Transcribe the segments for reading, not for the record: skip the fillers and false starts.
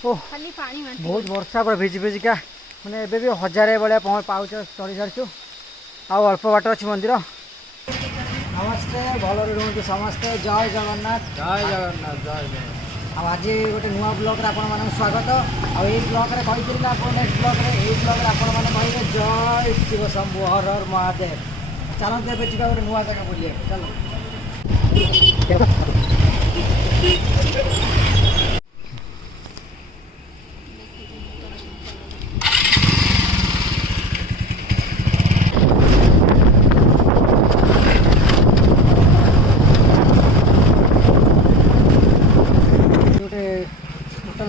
ओ बहुत वर्षा पूरा भिजी भिजिका मैंने एबे भी हजारे भाया पाउच चढ़ी सारी आउ अल्प बाट अच्छी मंदिर। नमस्ते भल रुहतु समस्ते जय जगन्नाथ जय जगन्नाथ जय जगन्नाथ। आज गोटे नुआ ब्लॉग रे आपण मानक स्वागत। आई ब्लॉग रे कही नेक्स्ट ब्लॉग रे आपण मैंने कहे जय शिव शंभु हर हर महादेव। चलते एवं जी गोटे नुआ जगह बुलिए चलो।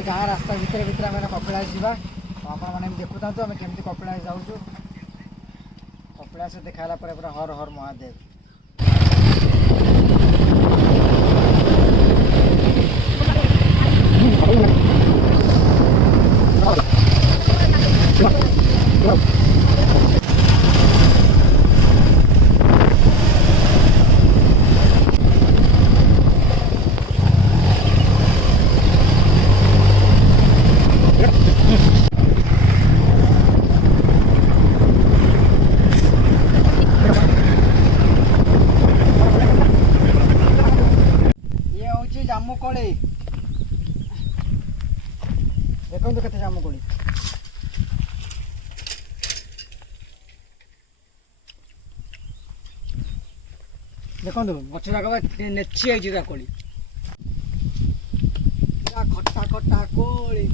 गाँ रास्ता भितर भितर आम कपिलास जावा आपने देखु था आम केमी कपिलास जाऊँ। कपिलास देखा पूरा हर हर महादेव। जामुकोली देखो के जामुकोली देखो गच जाक नेची आई कोली खटा खटा कोली।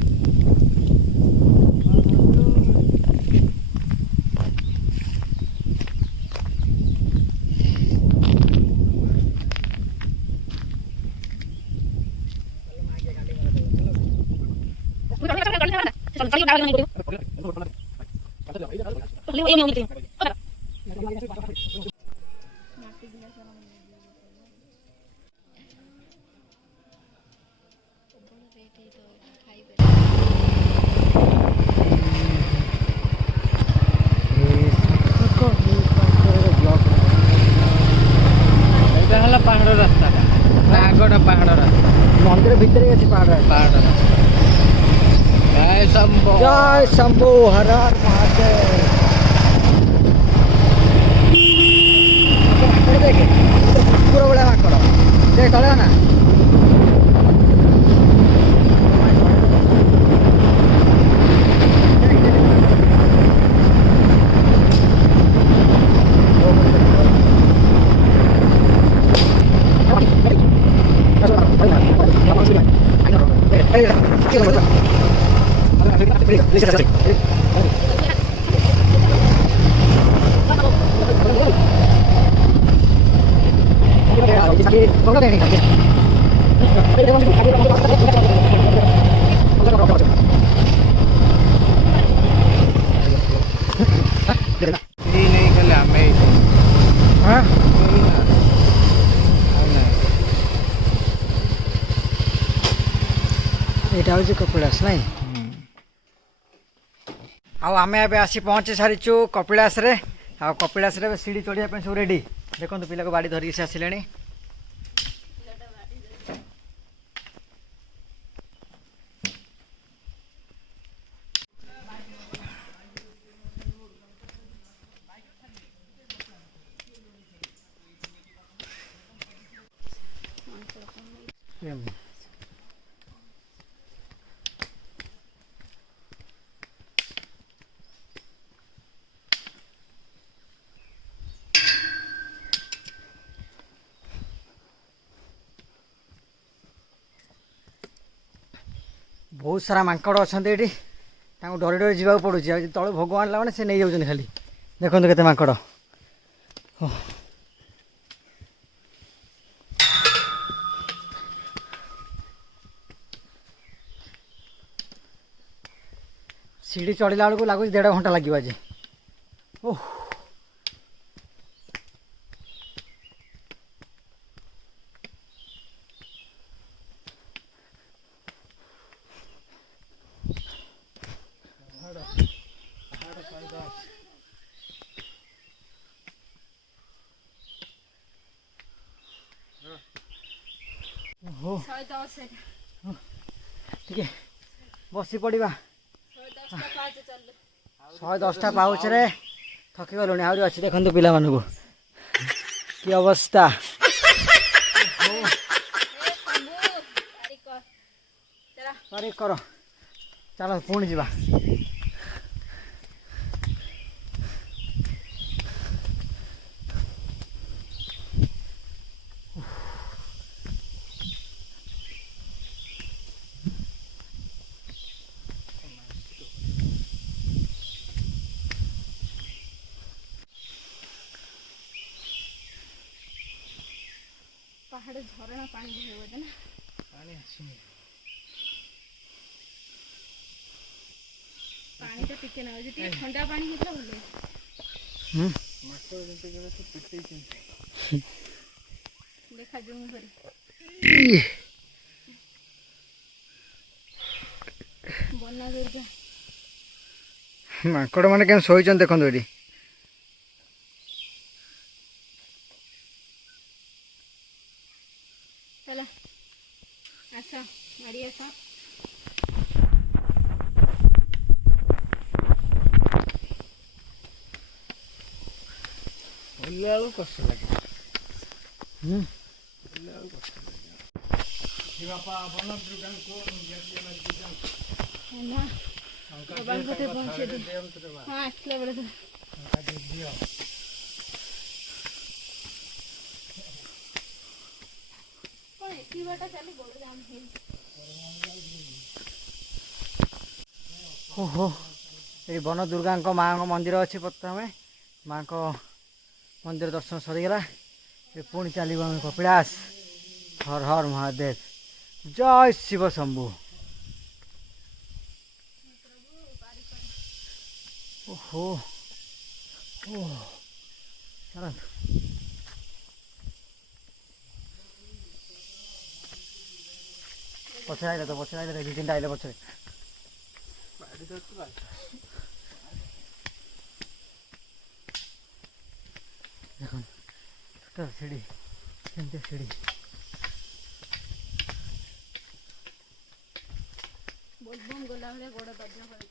पहाड़ रास्ता पहाड़ मंदिर भितर ही अच्छी पहाड़ पहाड़। जय शंभु हर हर महादेव। देखे पूरा बड़ा माकड़ देख तले ना नहीं कल हमें हाँ यहाँ हूँ कपिलास नाई आम ए आसी पहुँची सारीचु कपिलास रे। आ कपिलास रे सीढ़ी चढ़िया सब रेडी देखो पिला को बाड़ी धरिक से आसिले। बहुत सारा मांकड़ अच्छा ये डरी डरी जावाक पड़ू तल भोग आनला मैंने से नहीं जाऊँ खाली देखो केते मांकड़। सीढ़ी चढ़ला बेलू लगुच 1.5 घंटा लगे आज। ओह ठीक है बसी पड़ा 110टा पाउच रे थकी गलुणी आहरी अच्छी देखते पिला मानू कि अवस्था अरे कर चलो पुणी जा पहाड़ झरणा पानी बहे ना पानी आसुनी पानी तो टिके ना जे ठंडा पानी हेतला भले मास्टर जंते के तो पिटई चिंते देखा जो भरी बन्ना गुरगा माकड़ मैंने क्या शोचन देखो ये चला अच्छा मारी ऐसा ओल्ले आलू कष्ट लगे ओल्ले आलू कष्ट लगे बापा बन दुकान को ना बाबा को पहुंचे दे हां असले बड़े तो दियो कौन की बाटा चली गोड़ जाम हिल ओहो ये वन दुर्गा माँ मंदिर अच्छी प्रथम माँ को मंदिर दर्शन सरीगला पुणी चलो आम कपिलास हर हर महादेव जय शिव शंभु ओहो ओह चलो पछे आइले तो पछे आइले 2-3 आइले पछे देखो टोटल सीढ़ी केमती सीढ़ी बोलबम गोला हले गोड़ बजना पड़े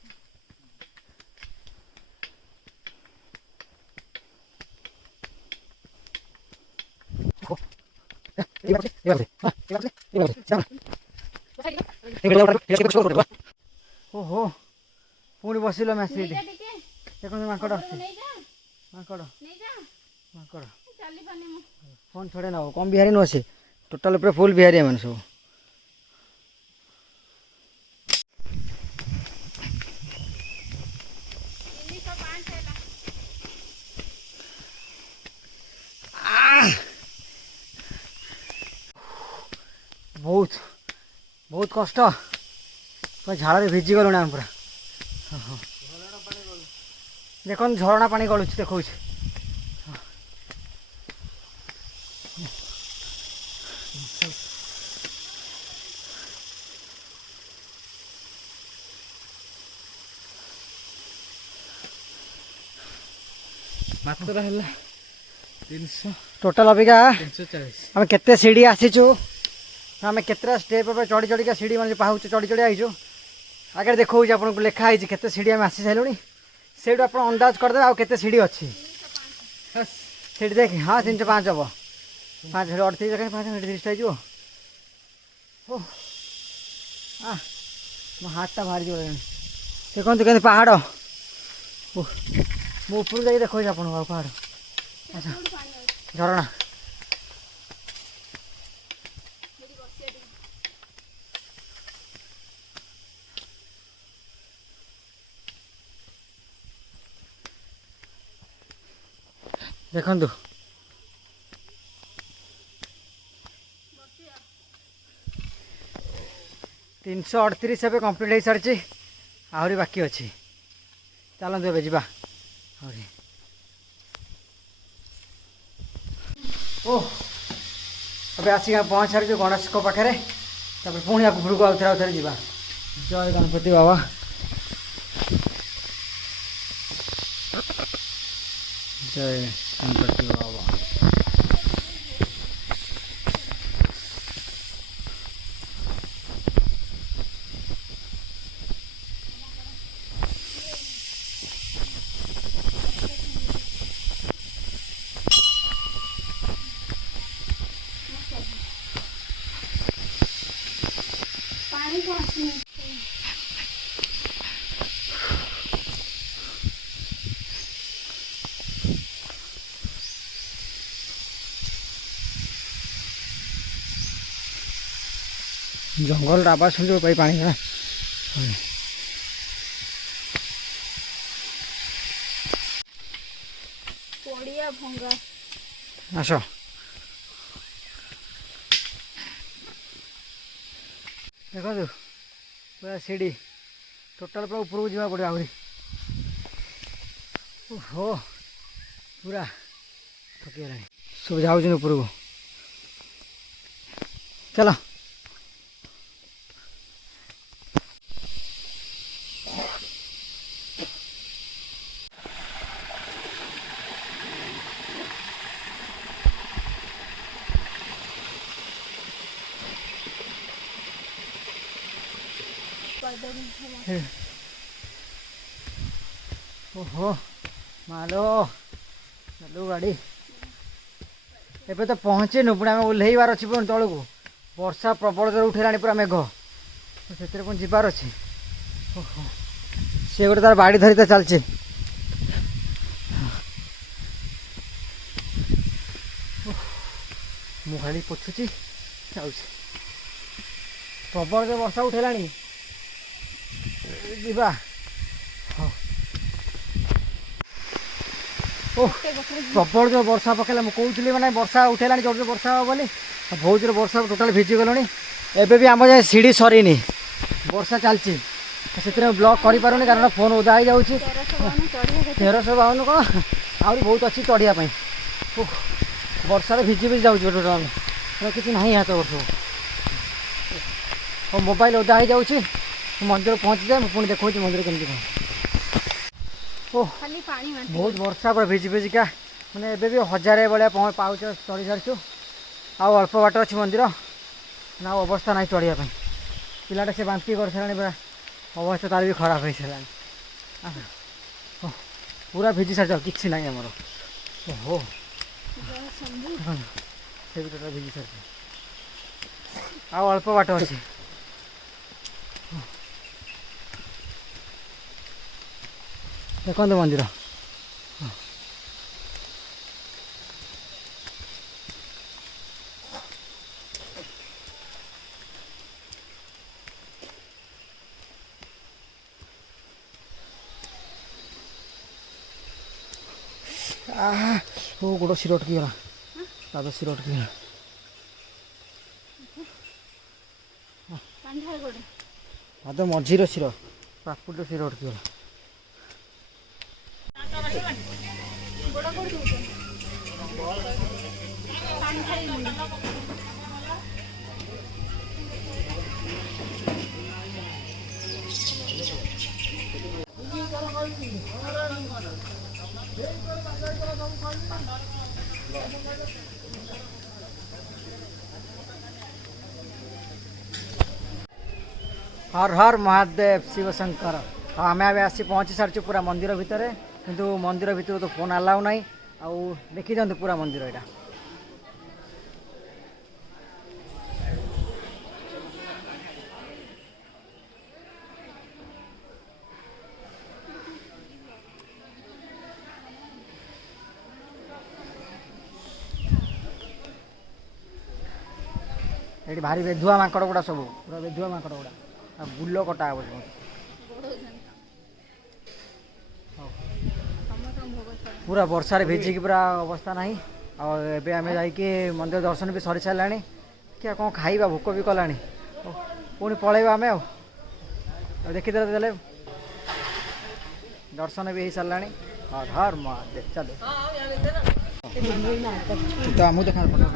ओहो पुणी बसिल मैसेज नहीं जा देखो माकड़ नहीं जा माकड़ नहीं जा माकड़ चली पानी मु फोन छोड़े ना कम बिहारी नुह से टोटाल फुल बिहारी मैंने सब बहुत बहुत कष्ट पूरा झाड़ भिजी गलुणी आम पूरा देखो झरणा पानी गलुच देखा मात्र है 300 टोटाल अबिका 340 आम केते सीढ़ी आसीचु आम केतटा स्टेप चढ़ी चढ़िका सीढ़ी मैंने पाहुच चढ़ी चढ़ी आईचु आगे देखा आपको लिखाई केते सीढ़ी आम आसी सारूँ से आप अंदाज करदे आउ केते सीढ़ी अच्छी सीढ़ी देख हाँ 305 हम 5 38 5 30 हो मो हाथ बाहरी देखो कहते पहाड़ मु ऊपर जाइए देखो आपको पहाड़ अच्छा झरणा देखु 338 एवं कम्प्लीट हो सारी आहरी बाकी अच्छी चलते ए जा ओ अब आसिक पहुँच सारी गणेश को पाखे पुणी आगे आउ थे जा जय गणपति बाबा जय गणपति बाबा जंगल आवाज शुणी पाई पानी ना पड़िया भंगा आस देखो पूरा सीढ़ी टोटाल पूरा ऊपर को जावा पड़े आहरी हो पूरा थकिगला सब जाऊँ ऊपर को चलो ओहो मालो चलू गाड़ी एबे तो पहुँचेनु पुणी आम ओह्लैबार अच्छी पुणी तौक वर्षा प्रबल जोर उठेला पूरा मेघ से पुणी जीवार अच्छी ओहो सी गोटे तार बाड़ी धरी तो चलचे मु खाली पोछुची प्रबल जो वर्षा उठेला जीवा ओह प्रबल जो वर्षा पकेला मुझे मैंने वर्षा उठेला जोर जो वर्षा हे बोली बहुत जोर वर्षा टोटाल भिजी गलनी एबे भी आम जाए सीढ़ी सरीनी वर्षा चलती से ब्लॉक कर पारुनी कारण फोन ओदा हो जाऊँगी 1352 कौन आहरी बहुत अच्छी चढ़ाई वर्षा भिजी भिजी जाऊँ टोटाल किसी ना हाथ वर्ष और मोबाइल ओदा हो जाऊँगी मंदिर पहुँची जाए पुणी देखा मंदिर केमती कौन ओह बहुत वर्षा पूरा भिजी भिजिका मैंने एबे भी 1000 भाया पाउच चढ़ी सारी आउ अल्प बाट अच्छी मंदिर ना अवस्था ना चढ़ाई पिलाटा से बांति कर सारा पूरा अवस्था तार भी खराब हो सारा पूरा भिजी सारी किसी ना आमर ओहो से भी टोटाल भिजी सारी आउ अल्प बाट अच्छी देखो मंदिर ओ गोड़ शिर अटकीगला पाद शिर अटकीगला पाद मझीर शिर पापुट शिर अटकीगला हर हर महादेव शिव शंकर आम आसी पहुँची सारी पूरा मंदिर भितर किंतु मंदिर भितर तो फोन अलाउ ना आउ देखी जाते पूरा मंदिर यहाँ ये भारी बेधुआ माकड़ गुड़ा सब पूरा बेधुआ माकड़ गुड़ा बुल कटा हे पूरा वर्षा भिजिकी पूरा अवस्था ना आम जाकि मंदिर दर्शन भी सरी सारा क्या कौन खाइबा भोक भी कला पुणी पलैबा आम देखीदे दर्शन भी हो सारा हर हर महादेव चलो तो आमको देखा फोटो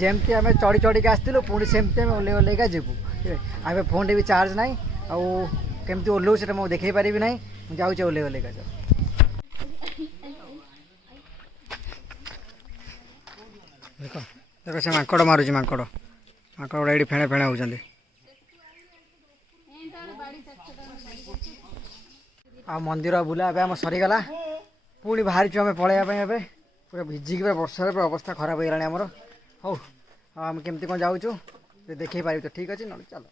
ଯେମିତି ଆମେ ଚଢ଼ି ଚଢ଼ିକି ଆସିଥିଲୁ ପୁଣି ସେମିତି ଆମେ ଓହ୍ଲେଇ ଓହ୍ଲେଇକା ଯିବୁ। ଆମେ ଫୋନ୍ରେ ବି ଚାର୍ଜ ନାହିଁ, ଆଉ କେମିତି ଓହ୍ଲଉ ସେଇଟା ମୁଁ ଦେଖେଇ ପାରିବି ନାହିଁ। ମୁଁ ଯାଉଛି ଓହ୍ଲେଇ ଓହ୍ଲେଇକା ଯାଉ। ଦେଖ ଦେଖ ସେ ମାଙ୍କଡ଼ ମାରୁଛି, ମାଙ୍କଡ଼ ଗୁଡ଼ା ଏଇଠି ଫେଣେ ଫେଣେ ହେଉଛନ୍ତି। ଆଉ ମନ୍ଦିର ବୁଲା ଏବେ ଆମ ସରିଗଲା, ପୁଣି ବାହାରିଛୁ ଆମେ ପଳେଇବା ପାଇଁ। ଏବେ ପୁରା ଭିଜିକି ପୁରା ବର୍ଷାରେ ପୁରା ଅବସ୍ଥା ଖରାପ ହେଇଗଲାଣି ଆମର। ହଉ ଆଉ ଆମେ କେମିତି କ'ଣ ଯାଉଛୁ ଦେଖେଇ ପାରିବି ତ ଠିକ୍ ଅଛି, ନହେଲେ ଚାଲ।